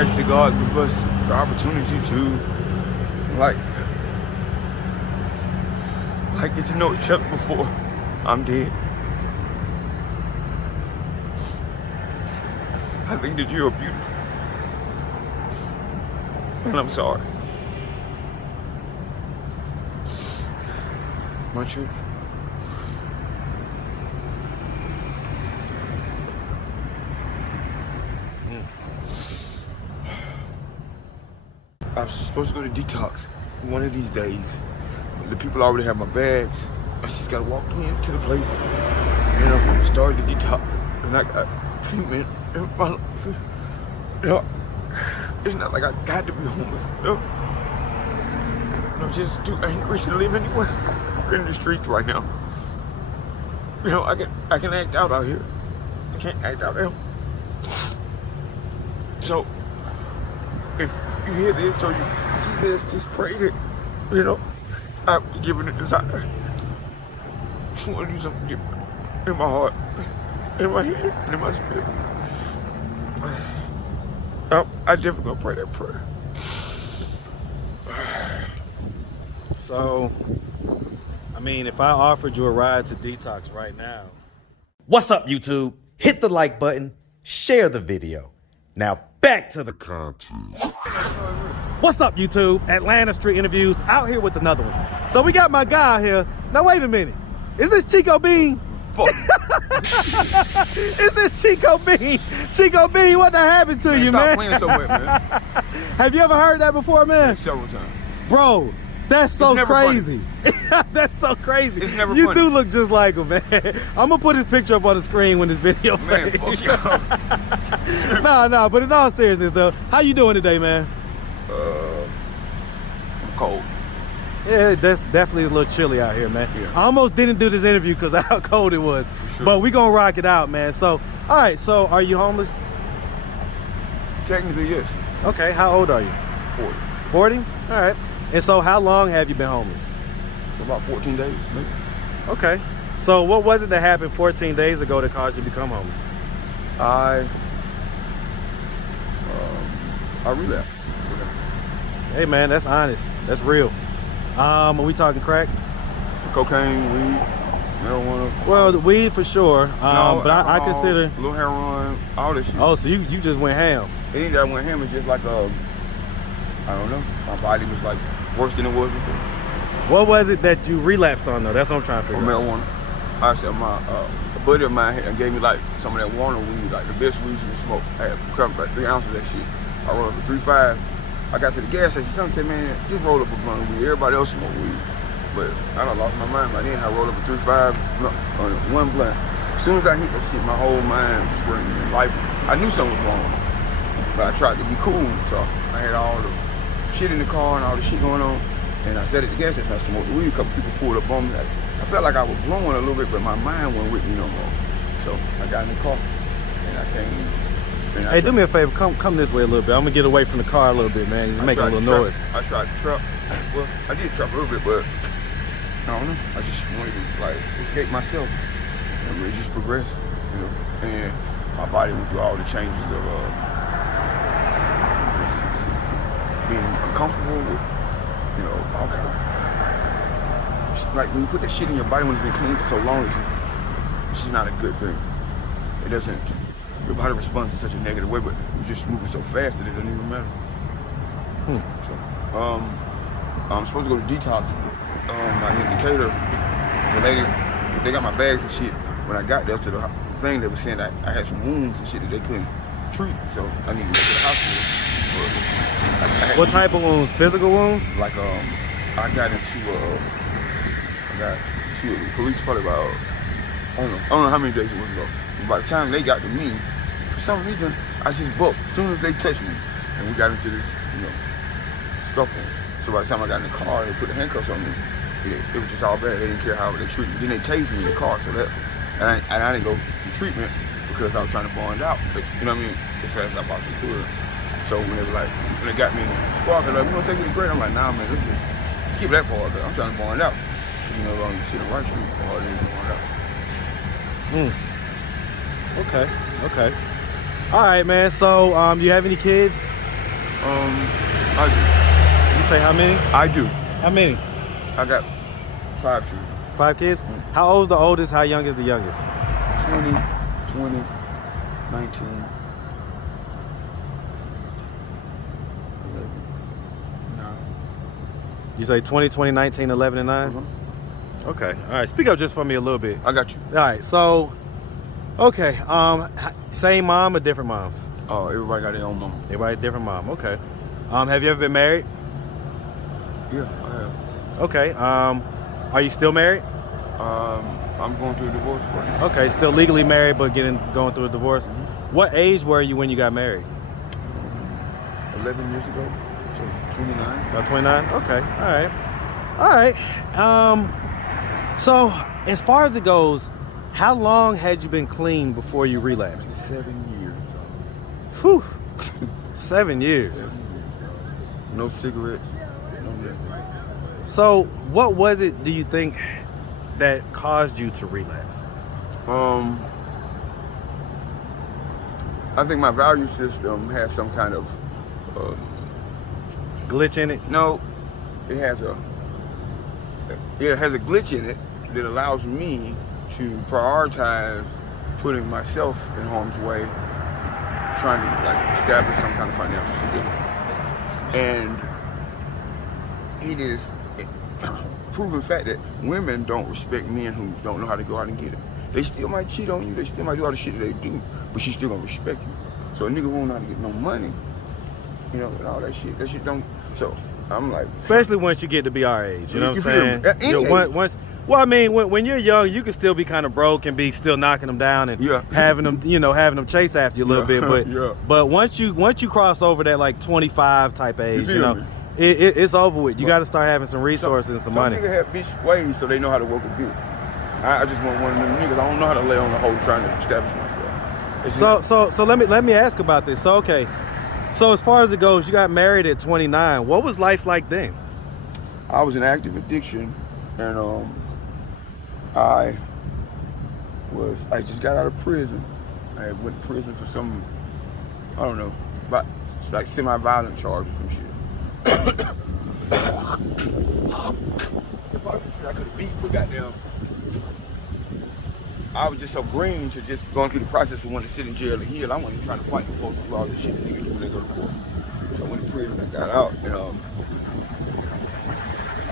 ask that God give us the opportunity to, like get to know each other before I'm dead. I think that you're beautiful, and I'm sorry. My children. I was supposed to go to detox one of these days. The people already have my bags. I just gotta walk into the place, and I'm gonna start the detox. And I got treatment. You know, it's not like I got to be homeless. I'm just too angry to live anywhere. In the streets right now. You know, I can act out here. I can't act out there. So, if you hear this or you see this, just pray that, you know, I'm given a desire. Just want to do something different in my heart, in my head, and in my spirit. I definitely gonna pray that prayer. So, I mean, if I offered you a ride to detox right now. What's up, YouTube? Hit the like button, share the video. Now back to the content. What's up, YouTube? Atlanta Street Interviews out here with another one. So we got my guy out here. Now wait a minute. Is this Chico Bean? Is this Chico Bean? Chico Bean, what the happened to you, man? Stop playing so much, man. Have you ever heard that before, man? Yeah, several times. Bro, that's so crazy. That's so crazy. It's never you funny. do look just like him, man. I'm gonna put his picture up on the screen when this video plays. Man, fuck y'all. Nah, but in all seriousness though, how you doing today, man? I'm cold. Yeah, definitely is a little chilly out here, man. Yeah. I almost didn't do this interview because of how cold it was. Sure. But we gonna rock it out, man. So, all right, so are you homeless? Technically, yes. Okay, how old are you? 40. 40? All right. And so how long have you been homeless? For about 14 days, maybe. Okay. So what was it that happened 14 days ago that caused you to become homeless? I relapsed. Hey man, that's honest. That's real. Are we talking crack? Cocaine, weed, marijuana. Well, the weed for sure. No, but I alcohol, consider. little heroin, all this shit. Oh, so you just went ham. It ain't that I went ham. It's just like I don't know. My body was like worse than it was before. What was it that you relapsed on though? That's what I'm trying to figure out. Marijuana. I said a buddy of mine gave me like some of that Warner weed, like the best weed you can smoke. I had cut like 3 ounces of that shit. I rolled up a 3.5. I got to the gas station. Someone said, man, just roll up a blunt of weed. Everybody else smoke weed. But I done lost my mind by then. I rolled up a 3.5 on one blunt. As soon as I hit that shit, my whole mind was free. Like, I knew something was wrong. But I tried to be cool. So I had all the shit in the car and all the shit going on. And I sat at the gas station. I smoked the weed. A couple people pulled up on me. I felt like I was blowing a little bit, but my mind wasn't with me no more. So I got in the car and I came. Hey, do me a favor, come this way a little bit. I'm gonna get away from the car a little bit, man. He's making a little noise. I tried to trap. Well, I did trap a little bit, but I don't know. I just wanted to like escape myself and really just progress, you know. And my body went through all the changes of just being uncomfortable with, you know, all kind of like when you put that shit in your body when it's been cleaned for so long, it's just not a good thing. It doesn't. Your body responds in such a negative way, but you're just moving so fast that it doesn't even matter. So, I'm supposed to go to detox. I hit the caterer. The lady, they got my bags and shit. When I got there to the thing, they were saying that I had some wounds and shit that they couldn't treat, so I needed to go to the hospital. What type of wounds? Physical wounds? Like, I got into the police probably about, I don't know how many days it was ago. By the time they got to me, for some reason, I just booked as soon as they touched me. And we got into this, you know, scuffle. So by the time I got in the car, they put the handcuffs on me. It was just all bad. They didn't care how they treated me. Then they tased me in the car. So that, and I didn't go to treatment because I was trying to bond out. But, you know what I mean? As fast as I possibly could. So when they were like, when they got me in the squad, they're like, we're gonna take you to grade. I'm like, nah, man, let's skip that part. I'm trying to bond out. You know, long as you sit on Right Street, hard to bond out. Okay. All right, man. So, you have any kids? I You say how many? do. I do. How many? I got 5 children. 5 kids? How old's the oldest? How young is the youngest? 20, 19, 11, 9. You say 20, 20, 19, 11, and 9? Okay. All right. Speak up just for me a little bit. I got you. All right. So, okay. Same mom or different moms? Oh, everybody got their own mama. Everybody different mom. Okay. Have you ever been married? Yeah, I have. Okay. Are you still married? I'm going through a divorce right now. Okay. Still legally married, but going through a divorce. What age were you when you got married? 11 years ago, so 29. About 29? Okay. All right. All right. So, as far as it goes, how long had you been clean before you relapsed? 7 years. Whew. 7 years. No cigarettes, no nothing. So, what was it, do you think, that caused you to relapse? I think my value system has some kind of Glitch in it? no, it has a glitch in it that allows me to prioritize putting myself in harm's way, trying to like establish some kind of financial stability. And it is a proven fact that women don't respect men who don't know how to go out and get it. They still might cheat on you, they still might do all the shit that they do, but she's still gonna respect you. So a nigga who don't know how to get no money, you know, and all that shit don't. So I'm like, Especially once you get to be our age, you know what I'm feel me? saying? You know, well, I mean, when you're young, you can still be kind of broke and be still knocking them down and having them chase after you a little bit. But but once you cross over that like 25 type age, you know, it's over with. You got to start having some resources and some money. Some niggas have bitch ways so they know how to work a bill. I just want one of them niggas. I don't know how to lay on the hole trying to establish myself. So let me ask about this. So okay, so as far as it goes, you got married at 29. What was life like then? I was in active addiction, and I just got out of prison. I went to prison for some, I don't know, but like semi-violent charges and shit. I could have beat, but goddamn, I was just so green to just going through the process of wanting to sit in jail and heal. I wasn't even trying to fight the folks who do all this shit that niggas do when they go to court. So I went to prison and got out, and I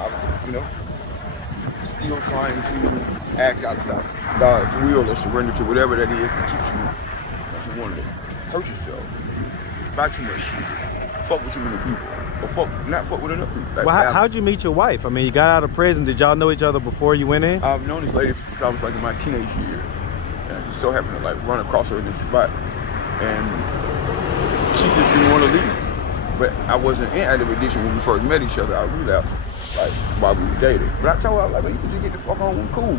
was, you know, still trying to act outside God's will or surrender to whatever that is that keeps you from wanting to hurt yourself, buy too much shit, fuck with too many people, or not fuck with enough people. Like, well, how'd you meet your wife? I mean, you got out of prison. Did y'all know each other before you went in? I've known this lady since I was like in my teenage years, and I just so happened to like run across her in this spot, and she just didn't want to leave. But I wasn't in active addiction when we first met each other. I relapsed like while we were dating. But I told her, I was like, man, you can just get the fuck on, we're cool.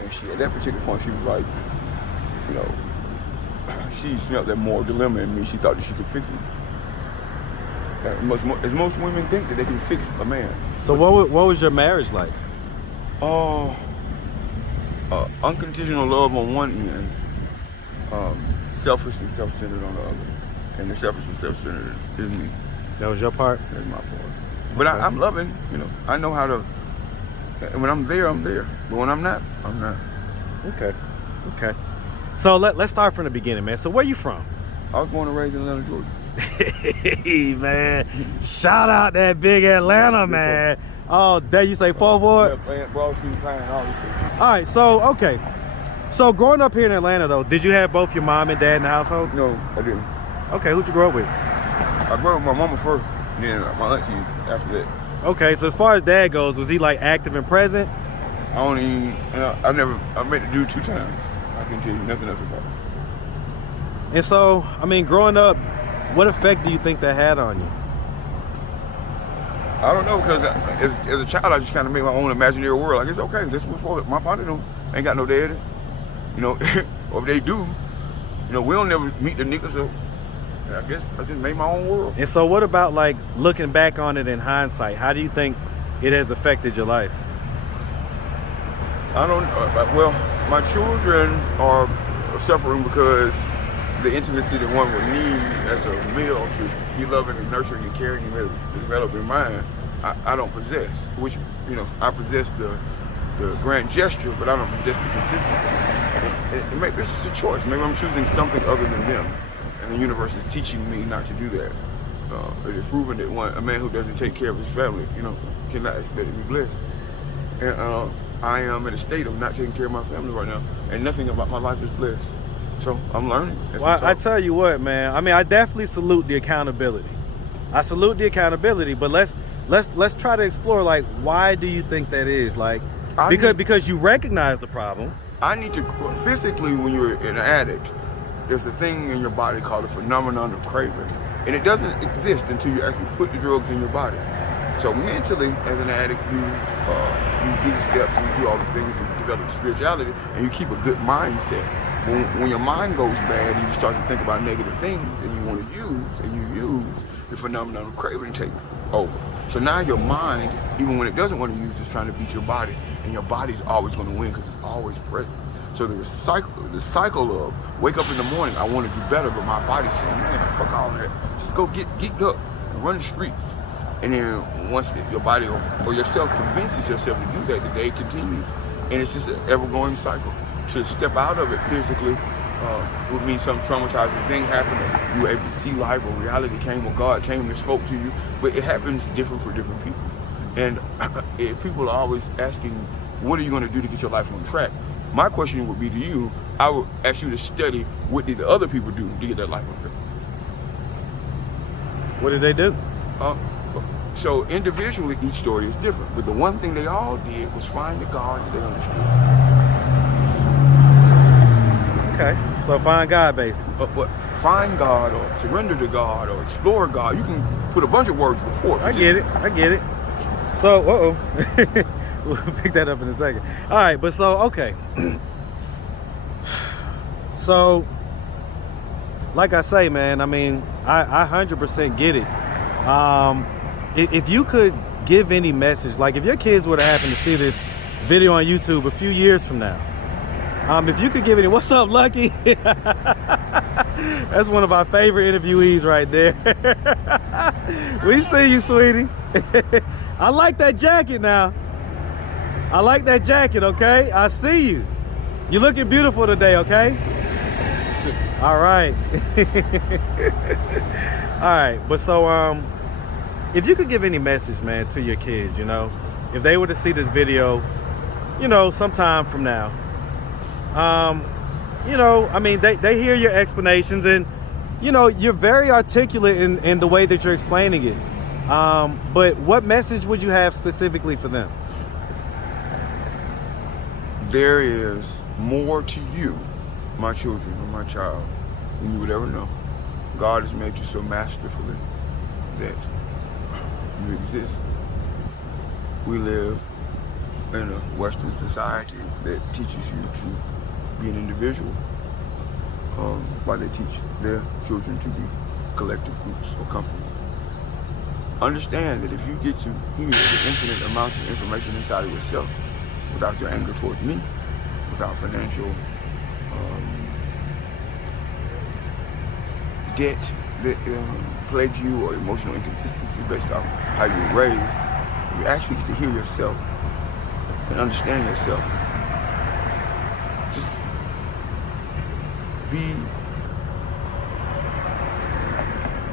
And she, at that particular point, she was like, you know, she smelled that moral dilemma in me. She thought that she could fix me. As most women think that they can fix a man. So what was your marriage like? Unconditional love on one end, selfish and self-centered on the other. And the selfish and self-centered is me. That was your part? That's my part. But okay. I'm loving, you know. I know how to, when I'm there, I'm there. But when I'm not, I'm not. Okay. Okay. So let's start from the beginning, man. So where you from? I was born and raised in Atlanta, Georgia. Hey, man. Shout out that big Atlanta, man. Oh, there you say 4th Ward? Yeah, Broad Street, Pine, all this shit. All right, so, okay. So growing up here in Atlanta, though, did you have both your mom and dad in the household? No, I didn't. Okay, who'd you grow up with? I grew up with my mama first, and then my aunties after that. Okay, so as far as dad goes, was he like active and present? I don't even, I met the dude 2 times. I can tell you nothing else about it. And so, I mean, growing up, what effect do you think that had on you? I don't know, because as a child, I just kind of made my own imaginary world. Like, it's okay, this was my father ain't got no daddy, you know, or if they do, you know, we don't never meet the niggas, so I guess I just made my own world. And so what about like looking back on it in hindsight? How do you think it has affected your life? I don't, well, my children are suffering because the intimacy that one would need as a male to be loving and nurturing and caring and developing mind, I don't possess. Which, you know, I possess the grand gesture, but I don't possess the consistency. And maybe it's just a choice. Maybe I'm choosing something other than them, and the universe is teaching me not to do that. It is proven that a man who doesn't take care of his family, you know, cannot expect to be blessed. And I am in a state of not taking care of my family right now, and nothing about my life is blessed. So I'm learning. Well, I tell you what, man. I mean, I definitely salute the accountability. I salute the accountability, but let's try to explore, like, why do you think that is? Like, because you recognize the problem. I need to physically, when you're an addict, there's a thing in your body called a phenomenon of craving, and it doesn't exist until you actually put the drugs in your body. So mentally, as an addict, you do the steps and you do all the things and develop spirituality, and you keep a good mindset. When your mind goes bad and you start to think about negative things and you want to use, the phenomenon of craving takes over. So now your mind, even when it doesn't want to use, is trying to beat your body, and your body's always going to win because it's always present. So the cycle of wake up in the morning, I want to do better, but my body's saying, man, fuck all of that. Just go get geeked up and run the streets. And then once your body or yourself convinces yourself to do that, the day continues. And it's just an ever-going cycle. To step out of it physically would mean some traumatizing thing happened, or you were able to see life, or reality came, or God came and spoke to you. But it happens different for different people. And if people are always asking, what are you going to do to get your life on track? My question would be to you, I would ask you to study what did the other people do to get their life on track. What did they do? So individually, each story is different. But the one thing they all did was find the God that they understood. Okay, so find God, basically. But find God, or surrender to God, or explore God. You can put a bunch of words before it. I get it. So, we'll pick that up in a second. All right, but so, okay. So, like I say, man, I mean, I 100% get it. If you could give any message, like if your kids would have happened to see this video on YouTube a few years from now, if you could give any, what's up, Lucky? That's one of our favorite interviewees right there. We see you, sweetie. I like that jacket now. I like that jacket, okay? I see you. You're looking beautiful today, okay? All right. All right, but so, if you could give any message, man, to your kids, you know, if they were to see this video, you know, sometime from now, you know, I mean, they hear your explanations, and, you know, you're very articulate in the way that you're explaining it. But what message would you have specifically for them? There is more to you, my children, or my child, than you would ever know. God has made you so masterfully that you exist. We live in a Western society that teaches you to be an individual, while they teach their children to be collective groups or companies. Understand that if you get to hear the infinite amounts of information inside of yourself without your anger towards me, without financial debt that plagues you, or emotional inconsistency based on how you were raised, you actually get to hear yourself and understand yourself. Just be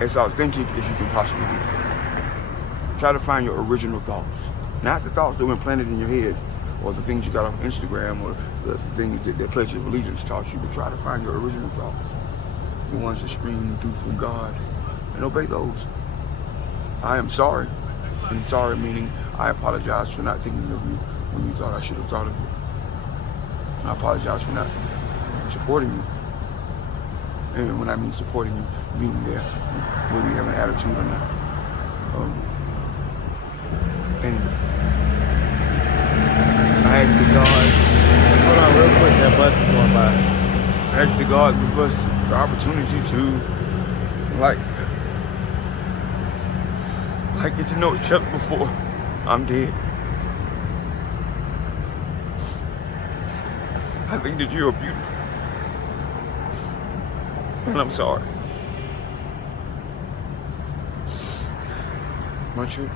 as authentic as you can possibly be. Try to find your original thoughts, not the thoughts that were implanted in your head, or the things you got on Instagram, or the things that the Pledge of Allegiance taught you, but try to find your original thoughts, the ones that stream through from God, and obey those. I am sorry, and sorry meaning I apologize for not thinking of you when you thought I should have thought of you. And I apologize for not supporting you. And when I mean supporting you, being there, whether you have an attitude or not. And I asked the God, Hold on real quick, that bus is going by. I asked the God to give us the opportunity to, like get to know each other before I'm dead. I think that you are beautiful, and I'm sorry. my church.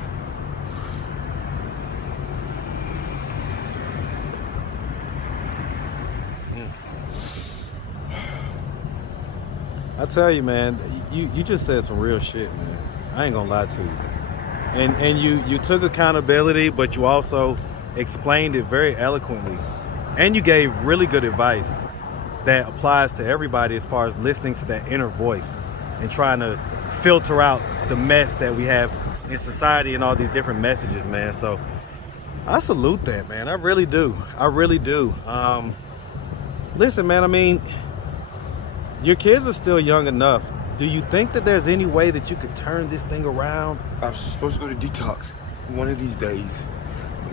I tell you, man, you just said some real shit, man. I ain't gonna lie to you. And you took accountability, but you also explained it very eloquently. And you gave really good advice that applies to everybody as far as listening to that inner voice and trying to filter out the mess that we have in society and all these different messages, man. So I salute that, man. I really do. I really do. Listen, man, I mean, your kids are still young enough. Do you think that there's any way that you could turn this thing around? I'm supposed to go to detox one of these days.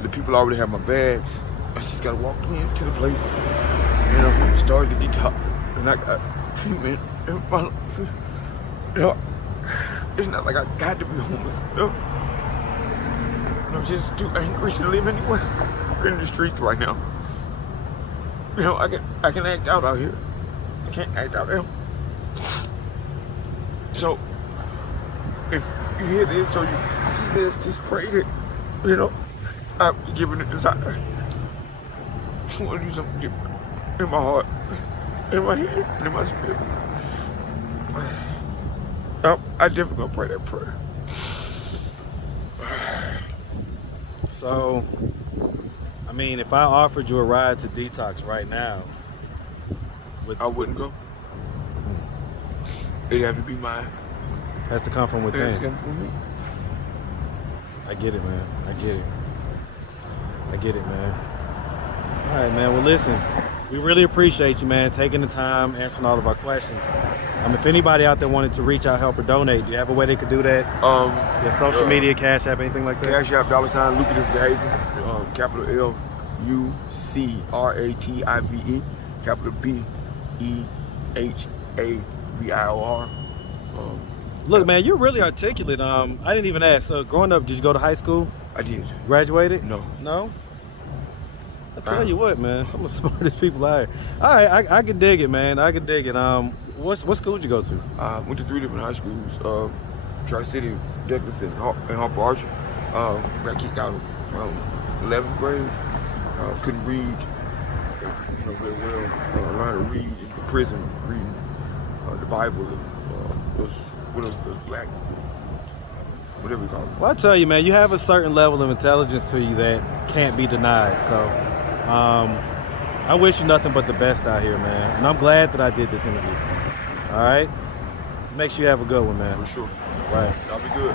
The people already have my bags. I just gotta walk into the place and I'm gonna start the detox. And I got treatment. You know, it's not like I got to be homeless. I'm just too angry to live anywhere. We're in the streets right now. You know, I can act out here. I can't act out there. So, if you hear this or you see this, just pray that, you know, I'm giving it desire. Just want to do something different in my heart, in my head, and in my spirit. I definitely gonna pray that prayer. So, I mean, if I offered you a ride to detox right now, I wouldn't go. It'd have to be mine. Has to come from It has within. to come from me. I get it, man. I get it. I get it, man. All right, man. Well, listen, we really appreciate you, man, taking the time, answering all of our questions. If anybody out there wanted to reach out, help, or donate, do you have a way they could do that? Your social media, Cash App, anything like that? Cash App, $, Lucrativebehavior, capital Lucrative, capital Behavior. Look, man, you're really articulate. I didn't even ask. So, growing up, did you go to high school? I did. Graduated? No. No? I tell you what, man, some of the smartest people out here. All right, I can dig it, man. I can dig it. What school did you go to? I went to 3 different high schools. Tri-City, Douglas, and Harper Archer. Got kicked out around 11th grade. Couldn't read, very well. Learned how to read in prison, reading the Bible. And, was black, whatever you call it. Well, I tell you, man, you have a certain level of intelligence to you that can't be denied. So, I wish you nothing but the best out here, man. And I'm glad that I did this interview. All right? Make sure you have a good one, man. For sure. Right. Y'all be good.